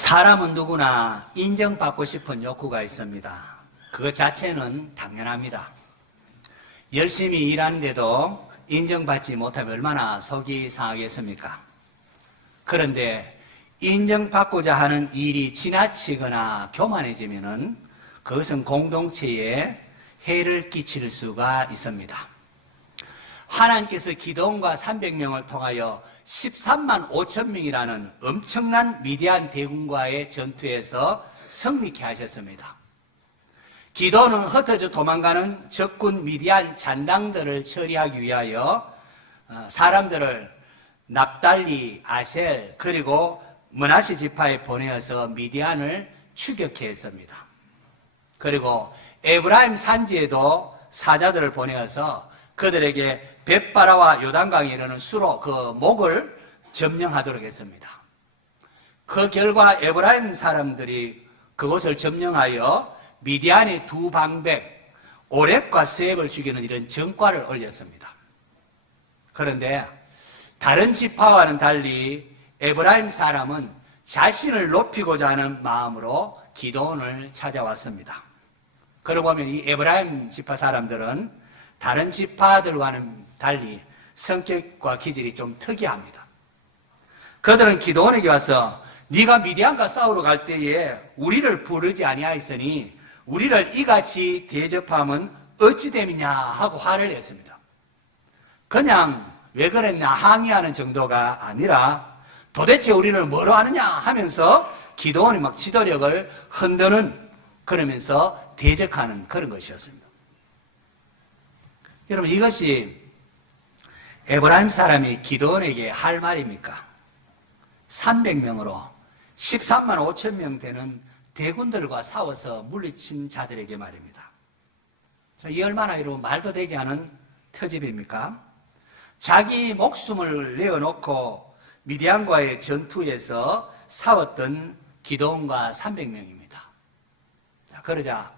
사람은 누구나 인정받고 싶은 욕구가 있습니다. 그것 자체는 당연합니다. 열심히 일하는데도 인정받지 못하면 얼마나 속이 상하겠습니까? 그런데 인정받고자 하는 일이 지나치거나 교만해지면은 그것은 공동체에 해를 끼칠 수가 있습니다. 하나님께서 기드온과 300명을 통하여 13만 5천 명이라는 엄청난 미디안 대군과의 전투에서 승리케 하셨습니다. 기드온은 흩어져 도망가는 적군 미디안 잔당들을 처리하기 위하여 사람들을 납달리, 아셀 그리고 므낫세 지파에 보내어서 미디안을 추격케 했습니다. 그리고 에브라임 산지에도 사자들을 보내어서 그들에게 벳바라와 요단강에 이르는 수로 그 목을 점령하도록 했습니다. 그 결과 에브라임 사람들이 그곳을 점령하여 미디안의 두 방백 오렙과 스액을 죽이는 이런 전과를 올렸습니다. 그런데 다른 지파와는 달리 에브라임 사람은 자신을 높이고자 하는 마음으로 기드온을 찾아왔습니다. 그러고 보면 이 에브라임 지파 사람들은 다른 지파들과는 달리 성격과 기질이 좀 특이합니다. 그들은 기드온에게 와서 네가 미디안과 싸우러 갈 때에 우리를 부르지 아니하였으니 우리를 이같이 대접함은 어찌 됨이냐 하고 화를 냈습니다. 그냥 왜 그랬냐 항의하는 정도가 아니라 도대체 우리를 뭐로 하느냐 하면서 기드온이 막 지도력을 흔드는 그러면서 대적하는 그런 것이었습니다. 여러분 이것이 에브라임 사람이 기드온에게 할 말입니까? 300명으로 13만 5천 명 되는 대군들과 싸워서 물리친 자들에게 말입니다. 이 얼마나 이런 말도 되지 않은 터집입니까? 자기 목숨을 내어놓고 미디안과의 전투에서 싸웠던 기드온과 300명입니다. 그러자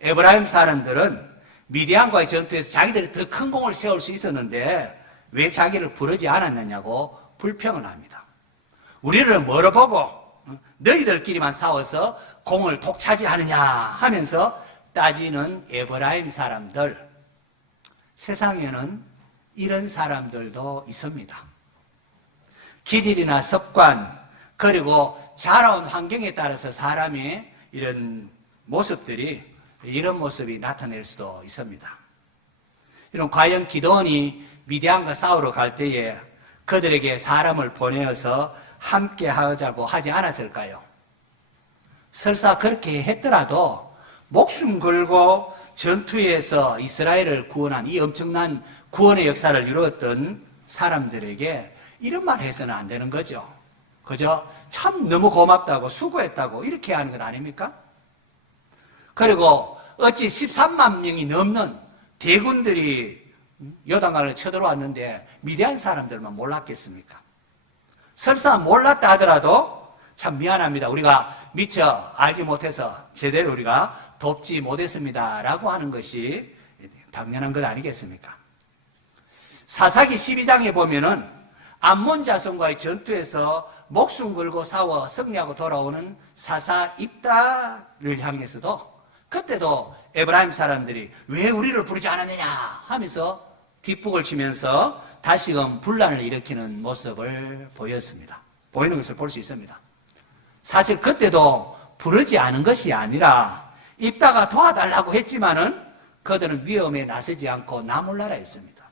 에브라임 사람들은 미디안과의 전투에서 자기들이 더 큰 공을 세울 수 있었는데 왜 자기를 부르지 않았느냐고 불평을 합니다. 우리를 뭐로 보고 너희들끼리만 싸워서 공을 독차지하느냐 하면서 따지는 에브라임 사람들. 세상에는 이런 사람들도 있습니다. 기질이나 습관 그리고 자라온 환경에 따라서 사람의 이런 모습들이 이런 모습이 나타낼 수도 있습니다. 이런 과연 기드온이 미디안과 싸우러 갈 때에 그들에게 사람을 보내어서 함께 하자고 하지 않았을까요? 설사 그렇게 했더라도 목숨 걸고 전투에서 이스라엘을 구원한 이 엄청난 구원의 역사를 이루었던 사람들에게 이런 말 해서는 안 되는 거죠. 그죠? 참 너무 고맙다고 수고했다고 이렇게 하는 것 아닙니까? 그리고 어찌 13만 명이 넘는 대군들이 요단강을 쳐들어왔는데 미디안 사람들만 몰랐겠습니까? 설사 몰랐다 하더라도 참 미안합니다. 우리가 미처 알지 못해서 제대로 우리가 돕지 못했습니다. 라고 하는 것이 당연한 것 아니겠습니까? 사사기 12장에 보면은 암몬 자손과의 전투에서 목숨 걸고 싸워 승리하고 돌아오는 사사 입다를 향해서도 그때도 에브라임 사람들이 왜 우리를 부르지 않았느냐 하면서 뒷북을 치면서 다시금 분란을 일으키는 모습을 보였습니다. 보이는 것을 볼 수 있습니다. 사실 그때도 부르지 않은 것이 아니라 입다가 도와달라고 했지만은 그들은 위험에 나서지 않고 나몰라라 했습니다.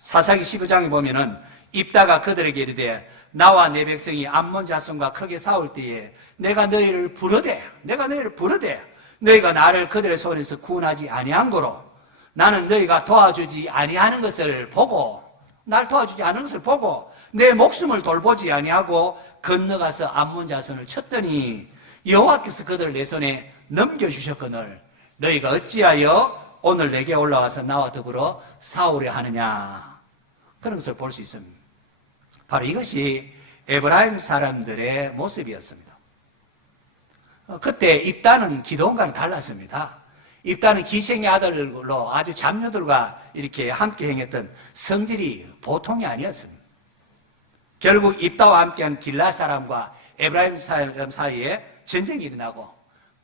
사사기 15장에 보면은 입다가 그들에게 이르되 나와 내 백성이 암몬 자손과 크게 싸울 때에 내가 너희를 부르되 너희가 나를 그들의 손에서 구원하지 아니한 거로 나는 너희가 도와주지 아니하는 것을 보고 날 도와주지 않은 것을 보고 내 목숨을 돌보지 아니하고 건너가서 암몬 자손을 쳤더니 여호와께서 그들을 내 손에 넘겨주셨거늘 너희가 어찌하여 오늘 내게 올라와서 나와 더불어 싸우려 하느냐 그런 것을 볼 수 있습니다. 바로 이것이 에브라임 사람들의 모습이었습니다. 그때 입다는 기드온과는 달랐습니다. 입다는 기생의 아들로 아주 잡녀들과 이렇게 함께 행했던 성질이 보통이 아니었습니다. 결국 입다와 함께한 길라 사람과 에브라임 사람 사이에 전쟁이 일어나고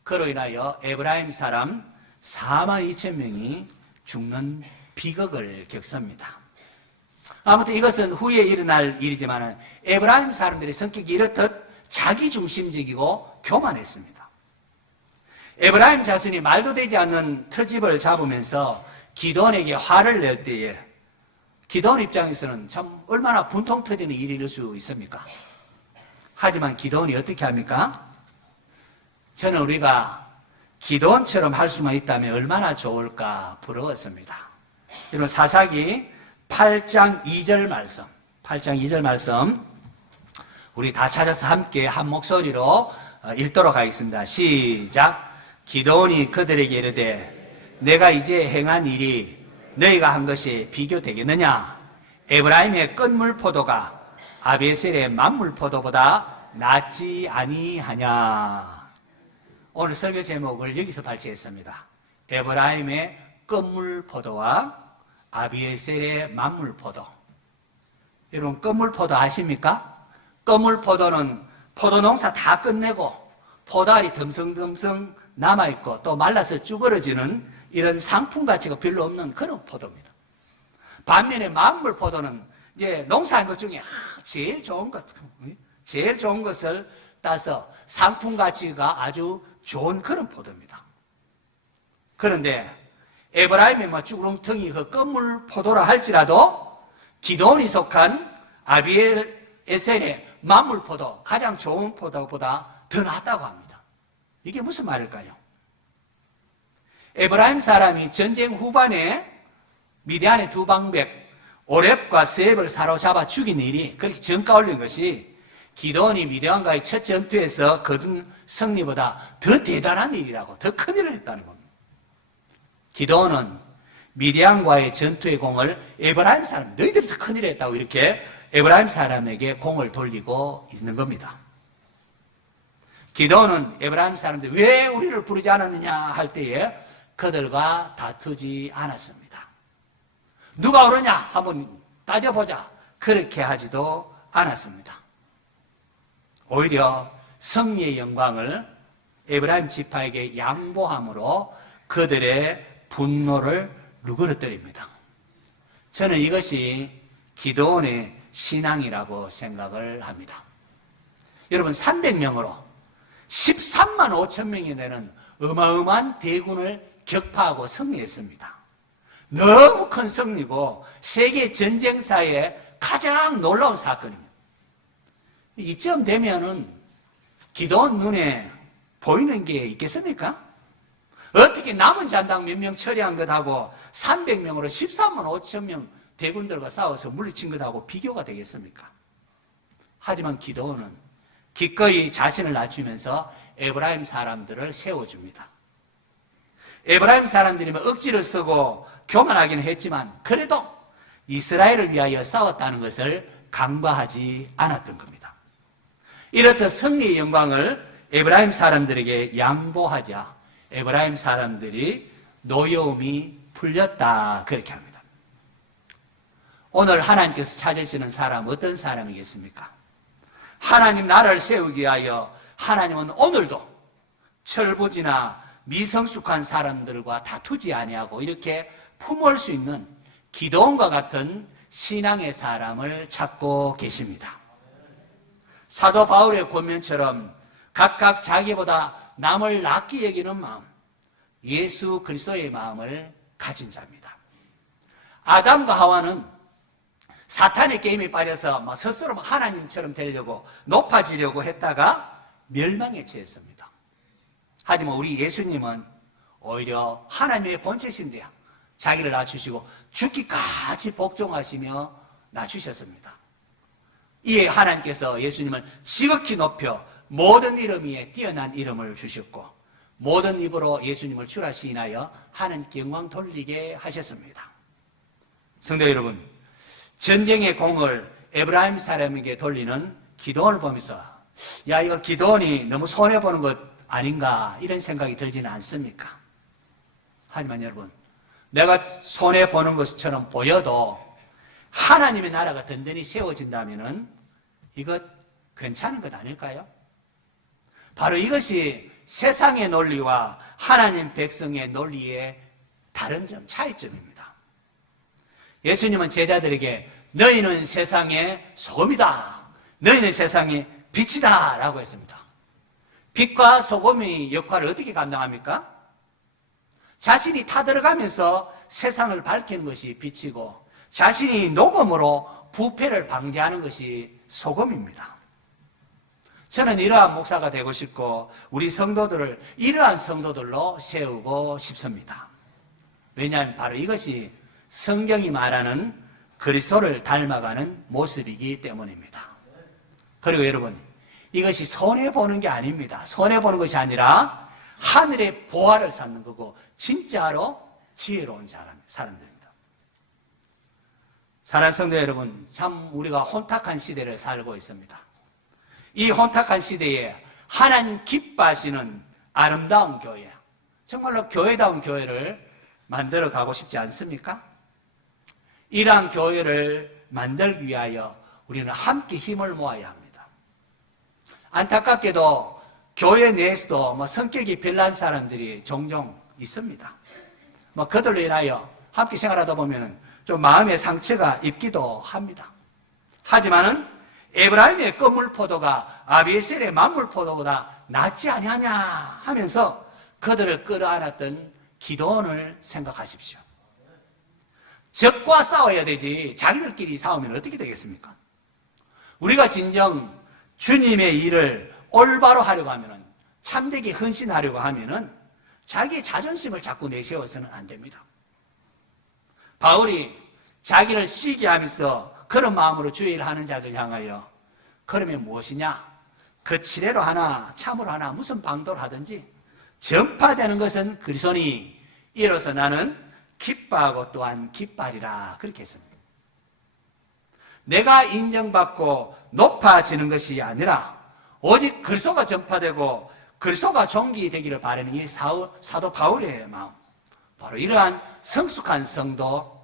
그로 인하여 에브라임 사람 4만 2천 명이 죽는 비극을 겪습니다. 아무튼 이것은 후에 일어날 일이지만 에브라임 사람들의 성격이 이렇듯 자기중심적이고 교만했습니다. 에브라임 자손이 말도 되지 않는 트집을 잡으면서 기드온에게 화를 낼 때에 기드온 입장에서는 참 얼마나 분통 터지는 일일 수 있습니까? 하지만 기드온이 어떻게 합니까? 저는 우리가 기드온처럼 할 수만 있다면 얼마나 좋을까 부러웠습니다. 여러분 사사기 8장 2절 말씀, 8장 2절 말씀 우리 다 찾아서 함께 한 목소리로 읽도록 하겠습니다. 시작. 기드온이 그들에게 이르되 내가 이제 행한 일이 너희가 한 것이 비교되겠느냐? 에브라임의 끝물 포도가 아비에셀의 만물 포도보다 낫지 아니하냐? 오늘 설교 제목을 여기서 발췌했습니다. 에브라임의 끝물 포도와 아비에셀의 만물 포도. 여러분 끝물 포도 아십니까? 끝물 포도는 포도 농사 다 끝내고 포도알이 듬성듬성 남아있고 또 말라서 쭈그러지는 이런 상품 가치가 별로 없는 그런 포도입니다. 반면에 만물 포도는 이제 농사한 것 중에 제일 좋은 것을 따서 상품 가치가 아주 좋은 그런 포도입니다. 그런데 에브라임의 쭈구렁텅이 그 끝물 포도라 할지라도 기드온이 속한 아비에셀의 만물 포도, 가장 좋은 포도보다 더 낫다고 합니다. 이게 무슨 말일까요? 에브라임 사람이 전쟁 후반에 미디안의 두 방백 오렙과 세heb을 사로잡아 죽인 일이 그렇게 전가 올린 것이 기드온이 미디안과의 첫 전투에서 거둔 승리보다 더 대단한 일이라고, 더 큰 일을 했다는 겁니다. 기드온은 미디안과의 전투의 공을 에브라임 사람, 너희들이 더 큰 일을 했다고 이렇게 에브라임 사람에게 공을 돌리고 있는 겁니다. 기드온은 에브라임 사람들 왜 우리를 부르지 않았느냐 할 때에 그들과 다투지 않았습니다. 누가 오르냐 한번 따져보자 그렇게 하지도 않았습니다. 오히려 승리의 영광을 에브라임 지파에게 양보함으로 그들의 분노를 누그러뜨립니다. 저는 이것이 기드온의 신앙이라고 생각을 합니다. 여러분 300명으로 13만 5천 명이 되는 어마어마한 대군을 격파하고 승리했습니다. 너무 큰 승리고 세계 전쟁사의 가장 놀라운 사건입니다. 이쯤 되면은 기드온 눈에 보이는 게 있겠습니까? 어떻게 남은 잔당 몇 명 처리한 것하고 300명으로 13만 5천 명 대군들과 싸워서 물리친 것하고 비교가 되겠습니까? 하지만 기드온은 기꺼이 자신을 낮추면서 에브라임 사람들을 세워줍니다. 에브라임 사람들이 억지를 쓰고 교만하기는 했지만 그래도 이스라엘을 위하여 싸웠다는 것을 간과하지 않았던 겁니다. 이렇듯 승리의 영광을 에브라임 사람들에게 양보하자 에브라임 사람들이 노여움이 풀렸다 그렇게 합니다. 오늘 하나님께서 찾으시는 사람 어떤 사람이겠습니까? 하나님 나라를 세우기 위하여 하나님은 오늘도 철부지나 미성숙한 사람들과 다투지 아니하고 이렇게 품을 수 있는 기드온과 같은 신앙의 사람을 찾고 계십니다. 사도 바울의 권면처럼 각각 자기보다 남을 낫게 여기는 마음, 예수 그리스도의 마음을 가진 자입니다. 아담과 하와는 사탄의 게임에 빠져서 스스로 하나님처럼 되려고 높아지려고 했다가 멸망에 처했습니다. 하지만 우리 예수님은 오히려 하나님의 본체신데요. 자기를 낮추시고 죽기까지 복종하시며 낮추셨습니다. 이에 하나님께서 예수님을 지극히 높여 모든 이름 위에 뛰어난 이름을 주셨고 모든 입으로 예수님을 주라 시인하여 하나님께 영광 돌리게 하셨습니다. 성도 여러분, 전쟁의 공을 에브라임 사람에게 돌리는 기드온을 보면서 야 이거 기드온이 너무 손해보는 것 아닌가 이런 생각이 들지는 않습니까? 하지만 여러분 내가 손해보는 것처럼 보여도 하나님의 나라가 든든히 세워진다면 이것 괜찮은 것 아닐까요? 바로 이것이 세상의 논리와 하나님 백성의 논리의 다른 점, 차이점입니다. 예수님은 제자들에게 너희는 세상의 소금이다. 너희는 세상의 빛이다. 라고 했습니다. 빛과 소금의 역할을 어떻게 감당합니까? 자신이 타들어가면서 세상을 밝히는 것이 빛이고 자신이 녹음으로 부패를 방지하는 것이 소금입니다. 저는 이러한 목사가 되고 싶고 우리 성도들을 이러한 성도들로 세우고 싶습니다. 왜냐하면 바로 이것이 성경이 말하는 그리스도를 닮아가는 모습이기 때문입니다. 그리고 여러분, 이것이 손해보는 게 아닙니다. 손해보는 것이 아니라 하늘의 보화를 쌓는 거고 진짜로 지혜로운 사람들입니다. 사랑하는 성도 여러분, 참 우리가 혼탁한 시대를 살고 있습니다. 이 혼탁한 시대에 하나님 기뻐하시는 아름다운 교회, 정말로 교회다운 교회를 만들어 가고 싶지 않습니까? 이러한 교회를 만들기 위하여 우리는 함께 힘을 모아야 합니다. 안타깝게도 교회 내에서도 성격이 별난 사람들이 종종 있습니다. 그들로 인하여 함께 생활하다 보면 좀 마음의 상처가 입기도 합니다. 하지만은 에브라임의 껌물포도가 아비에셀의 만물포도보다 낫지 아니하냐 하면서 그들을 끌어안았던 기도원을 생각하십시오. 적과 싸워야 되지 자기들끼리 싸우면 어떻게 되겠습니까? 우리가 진정 주님의 일을 올바로 하려고 하면, 참되게 헌신하려고 하면 자기의 자존심을 자꾸 내세워서는 안 됩니다. 바울이 자기를 시기하면서 그런 마음으로 주의 일을 하는 자들 향하여 그러면 무엇이냐? 거칠애로 하나 참으로 하나 무슨 방도를 하든지 전파되는 것은 그리스도니 이로써 나는 기뻐하고 또한 기뻐하리라 그렇게 했습니다. 내가 인정받고 높아지는 것이 아니라 오직 그리스도가 전파되고 그리스도가 존귀되기를 바라는 이 사도 바울의 마음, 바로 이러한 성숙한 성도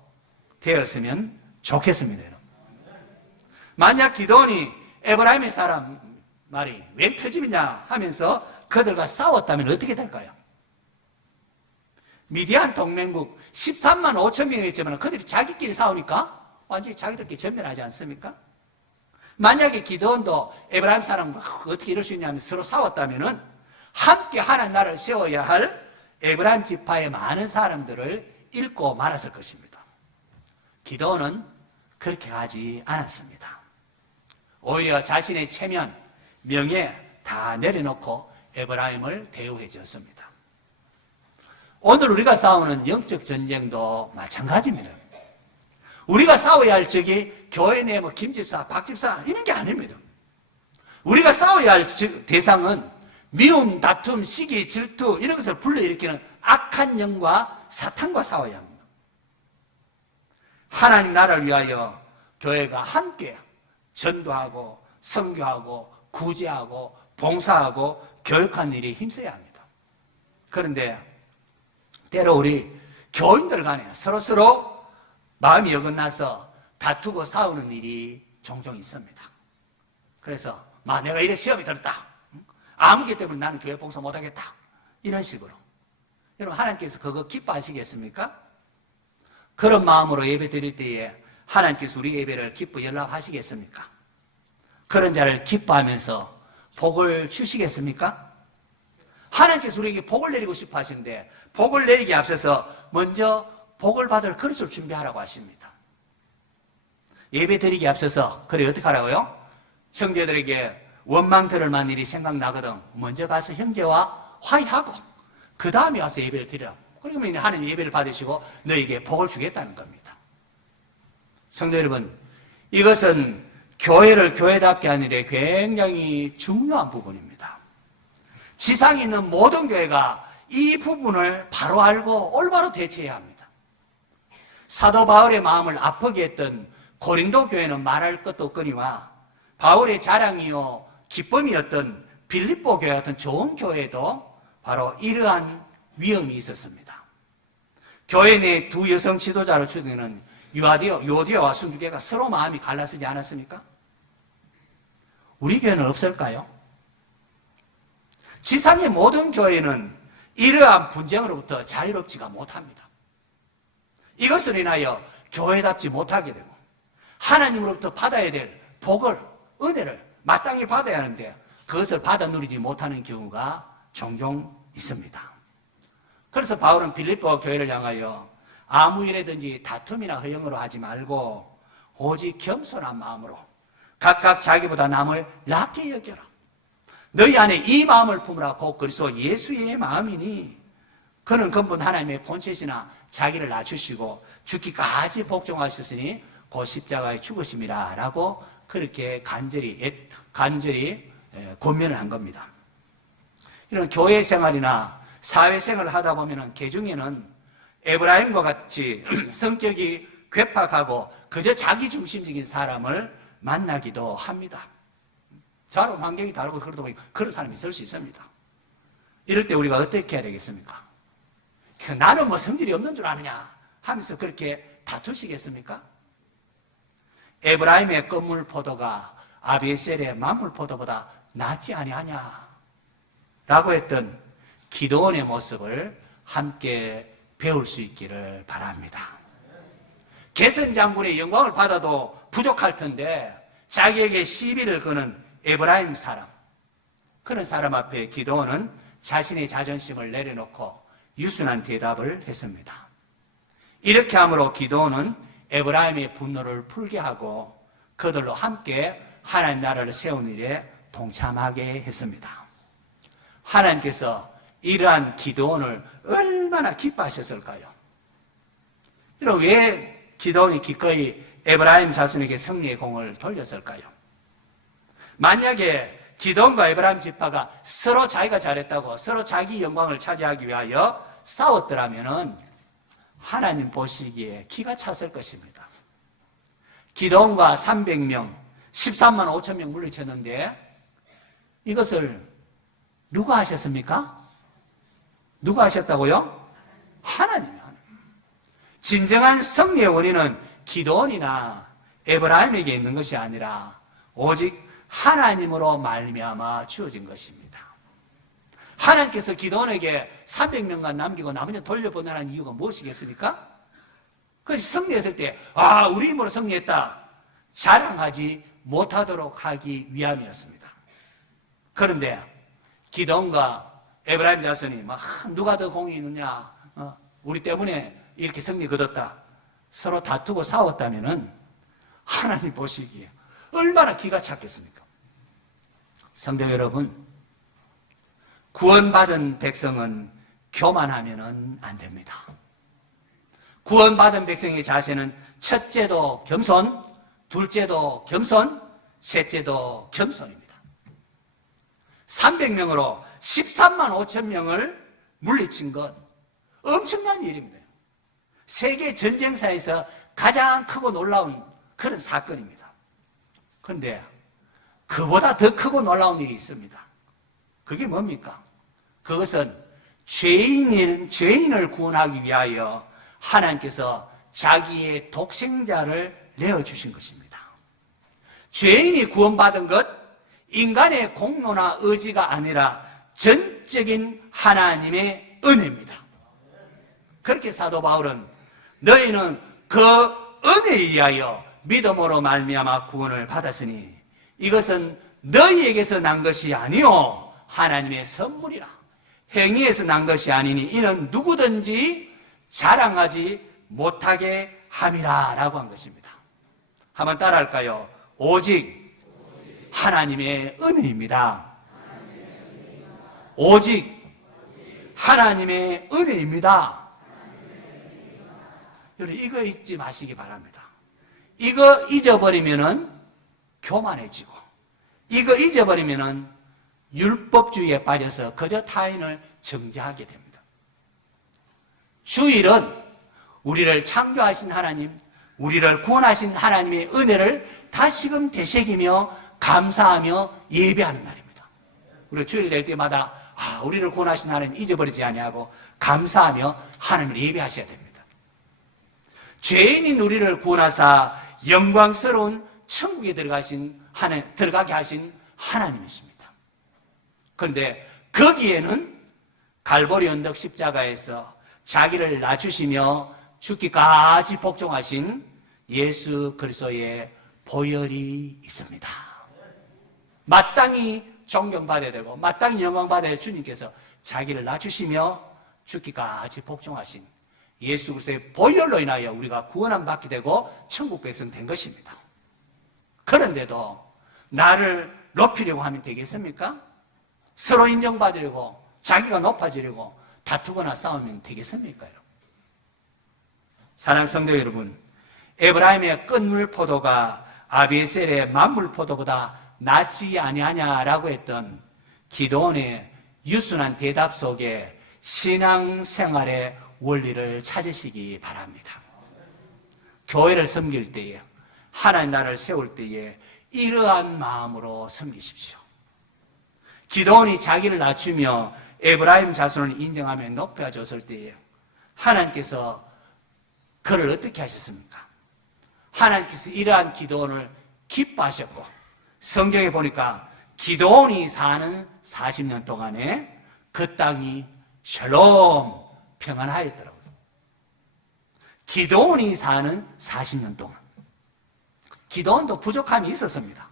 되었으면 좋겠습니다. 만약 기도원이 에브라임의 사람 말이 왜 터집이냐 하면서 그들과 싸웠다면 어떻게 될까요? 미디안 동맹국 13만 5천 명이 있지만 그들이 자기끼리 싸우니까 완전히 자기들끼리 전멸하지 않습니까? 만약에 기도원도 에브라임 사람과 어떻게 이럴 수 있냐면 서로 싸웠다면 함께 하나님 나라를 세워야 할 에브라임 지파의 많은 사람들을 잃고 말았을 것입니다. 기도원은 그렇게 하지 않았습니다. 오히려 자신의 체면, 명예 다 내려놓고 에브라임을 대우해 줬습니다. 오늘 우리가 싸우는 영적 전쟁도 마찬가지입니다. 우리가 싸워야 할 적이 교회 내 김집사, 박집사 이런 게 아닙니다. 우리가 싸워야 할 대상은 미움, 다툼, 시기, 질투 이런 것을 불러일으키는 악한 영과 사탄과 싸워야 합니다. 하나님 나라를 위하여 교회가 함께 전도하고 선교하고 구제하고 봉사하고 교육하는 일에 힘써야 합니다. 그런데 때로 우리 교인들 간에 서로서로 마음이 어긋나서 다투고 싸우는 일이 종종 있습니다. 그래서 내가 이래 시험이 들었다. 아무개 때문에 나는 교회 봉사 못하겠다. 이런 식으로. 여러분 하나님께서 그거 기뻐하시겠습니까? 그런 마음으로 예배 드릴 때에 하나님께서 우리 예배를 기뻐 연락하시겠습니까? 그런 자를 기뻐하면서 복을 주시겠습니까? 하나님께서 우리에게 복을 내리고 싶어 하시는데 복을 내리기 앞서서 먼저 복을 받을 그릇을 준비하라고 하십니다. 예배 드리기 앞서서 그래 어떻게 하라고요? 형제들에게 원망 들을 만한 일이 생각나거든 먼저 가서 형제와 화해하고 그 다음에 와서 예배를 드리라고. 그러면 하나님 예배를 받으시고 너에게 복을 주겠다는 겁니다. 성도 여러분, 이것은 교회를 교회답게 하는 일에 굉장히 중요한 부분입니다. 지상에 있는 모든 교회가 이 부분을 바로 알고 올바로 대처해야 합니다. 사도 바울의 마음을 아프게 했던 고린도 교회는 말할 것도 없거니와 바울의 자랑이요 기쁨이었던 빌립보 교회 같은 좋은 교회도 바로 이러한 위험이 있었습니다. 교회 내 두 여성 지도자로 추정되는 요디아와 순두개가 서로 마음이 갈라서지 않았습니까? 우리 교회는 없을까요? 지상의 모든 교회는 이러한 분쟁으로부터 자유롭지가 못합니다. 이것을 인하여 교회답지 못하게 되고 하나님으로부터 받아야 될 복을, 은혜를 마땅히 받아야 하는데 그것을 받아 누리지 못하는 경우가 종종 있습니다. 그래서 바울은 빌립보 교회를 향하여 아무 일에든지 다툼이나 허영으로 하지 말고 오직 겸손한 마음으로 각각 자기보다 남을 낮게 여겨라. 너희 안에 이 마음을 품으라. 곧 그리스도 예수의 마음이니 그는 근본 하나님의 본체시나 자기를 낮추시고 죽기까지 복종하셨으니 곧 십자가에 죽으심이라 라고 그렇게 간절히 권면을 한 겁니다. 이런 교회 생활이나 사회 생활을 하다 보면 개중에는 에브라임과 같이 성격이 괴팍하고 그저 자기 중심적인 사람을 만나기도 합니다. 자로 환경이 다르고 그러다 보니 그런 사람이 있을 수 있습니다. 이럴 때 우리가 어떻게 해야 되겠습니까? 나는 뭐 성질이 없는 줄 아느냐 하면서 그렇게 다투시겠습니까? 에브라임의 껌물 포도가 아비에셀의 만물 포도보다 낫지 아니하냐 라고 했던 기드온의 모습을 함께 배울 수 있기를 바랍니다. 게선 장군의 영광을 받아도 부족할 텐데 자기에게 시비를 거는 에브라임 사람, 그런 사람 앞에 기드온은 자신의 자존심을 내려놓고 유순한 대답을 했습니다. 이렇게 함으로 기드온은 에브라임의 분노를 풀게 하고 그들로 함께 하나님 나라를 세운 일에 동참하게 했습니다. 하나님께서 이러한 기드온을 얼마나 기뻐하셨을까요? 이런 왜 기드온이 기꺼이 에브라임 자손에게 승리의 공을 돌렸을까요? 만약에 기드온과 에브라임 지파가 서로 자기가 잘했다고 서로 자기 영광을 차지하기 위하여 싸웠더라면 하나님 보시기에 기가 찼을 것입니다. 기드온과 300명, 13만 5천 명 물리쳤는데 이것을 누가 하셨습니까? 누가 하셨다고요? 하나님이. 진정한 승리의 원인은 기드온이나 에브라임에게 있는 것이 아니라 오직 하나님으로 말미암아 주어진 것입니다. 하나님께서 기드온에게 300명만 남기고 나머지는 돌려보내라는 이유가 무엇이겠습니까? 그것이 승리했을 때 우리 힘으로 승리했다 자랑하지 못하도록 하기 위함이었습니다. 그런데 기드온과 에브라임 자손이 누가 더 공이 있느냐, 우리 때문에 이렇게 승리 거뒀다 서로 다투고 싸웠다면 하나님 보시기에 얼마나 기가 찼겠습니까? 성도 여러분, 구원받은 백성은 교만하면 안 됩니다. 구원받은 백성의 자세는 첫째도 겸손, 둘째도 겸손, 셋째도 겸손입니다. 300명으로 13만 5천 명을 물리친 것 엄청난 일입니다. 세계 전쟁사에서 가장 크고 놀라운 그런 사건입니다. 그런데 그보다 더 크고 놀라운 일이 있습니다. 그게 뭡니까? 그것은 죄인을 구원하기 위하여 하나님께서 자기의 독생자를 내어주신 것입니다. 죄인이 구원받은 것, 인간의 공로나 의지가 아니라 전적인 하나님의 은혜입니다. 그렇게 사도 바울은 너희는 그 은혜에 의하여 믿음으로 말미암아 구원을 받았으니 이것은 너희에게서 난 것이 아니요 하나님의 선물이라. 행위에서 난 것이 아니니 이는 누구든지 자랑하지 못하게 함이라 라고 한 것입니다. 한번 따라할까요? 오직 하나님의 은혜입니다. 오직 하나님의 은혜입니다. 여러분, 이거 잊지 마시기 바랍니다. 이거 잊어버리면은 교만해지고, 이거 잊어버리면은 율법주의에 빠져서 그저 타인을 정죄하게 됩니다. 주일은 우리를 창조하신 하나님, 우리를 구원하신 하나님의 은혜를 다시금 되새기며 감사하며 예배하는 날입니다. 우리가 주일 될 때마다 우리를 구원하신 하나님 잊어버리지 아니하고 감사하며 하나님을 예배하셔야 됩니다. 죄인인 우리를 구원하사 영광스러운 천국에 들어가게 하신 하나님이십니다. 그런데 거기에는 갈보리 언덕 십자가에서 자기를 낮추시며 죽기까지 복종하신 예수 그리스도의 보혈이 있습니다. 마땅히 존경받아야 되고 마땅히 영광받아야 할 주님께서 자기를 낮추시며 죽기까지 복종하신 예수 그리스도의 보혈로 인하여 우리가 구원함 받게 되고 천국 백성 된 것입니다. 그런데도 나를 높이려고 하면 되겠습니까? 서로 인정받으려고 자기가 높아지려고 다투거나 싸우면 되겠습니까? 여러분? 사랑하는 성도 여러분, 에브라임의 끝물 포도가 아비에셀의 만물 포도보다 낫지 아니하냐라고 했던 기도원의 유순한 대답 속에 신앙생활의 원리를 찾으시기 바랍니다. 교회를 섬길 때에, 하나님 나라를 세울 때에 이러한 마음으로 섬기십시오. 기도원이 자기를 낮추며 에브라임 자손을 인정하며 높여줬을 때에 하나님께서 그를 어떻게 하셨습니까? 하나님께서 이러한 기도원을 기뻐하셨고, 성경에 보니까 기도원이 사는 40년 동안에 그 땅이 샬롬 평안하였더라고요. 기도원이 사는 40년 동안. 기도원도 부족함이 있었습니다.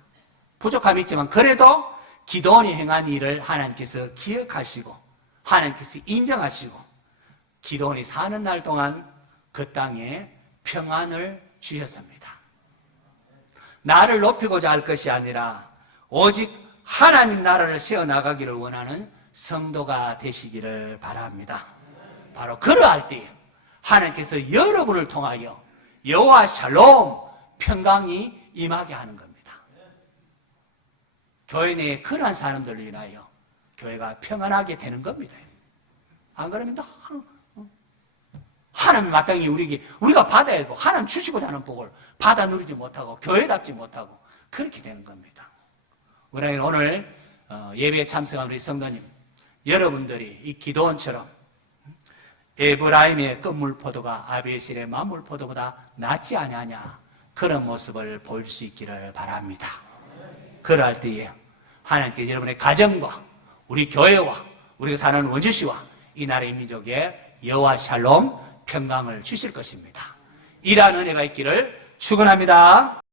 부족함이 있지만 그래도 기도원이 행한 일을 하나님께서 기억하시고 하나님께서 인정하시고 기도원이 사는 날 동안 그 땅에 평안을 주셨습니다. 나를 높이고자 할 것이 아니라 오직 하나님 나라를 세워나가기를 원하는 성도가 되시기를 바랍니다. 바로 그러할 때 하나님께서 여러분을 통하여 여호와 샬롬 평강이 임하게 하는 겁니다. 교회 내에 그러한 사람들로 인하여 교회가 평안하게 되는 겁니다. 안 그러면 하나님 마땅히 우리가 받아야 되고 하나님 주시고자 하는 복을 받아 누리지 못하고 교회답지 못하고 그렇게 되는 겁니다. 우리 오늘 예배에 참석한 우리 성도님, 여러분들이 이 기도원처럼 에브라임의 끝물 포도가 아비에셀의 만물 포도보다 낫지 아니하냐 그런 모습을 보일 수 있기를 바랍니다. 그럴 때에 하나님께서 여러분의 가정과 우리 교회와 우리가 사는 원주시와 이 나라의 민족에 여호와 샬롬 평강을 주실 것입니다. 이러한 은혜가 있기를 축원합니다.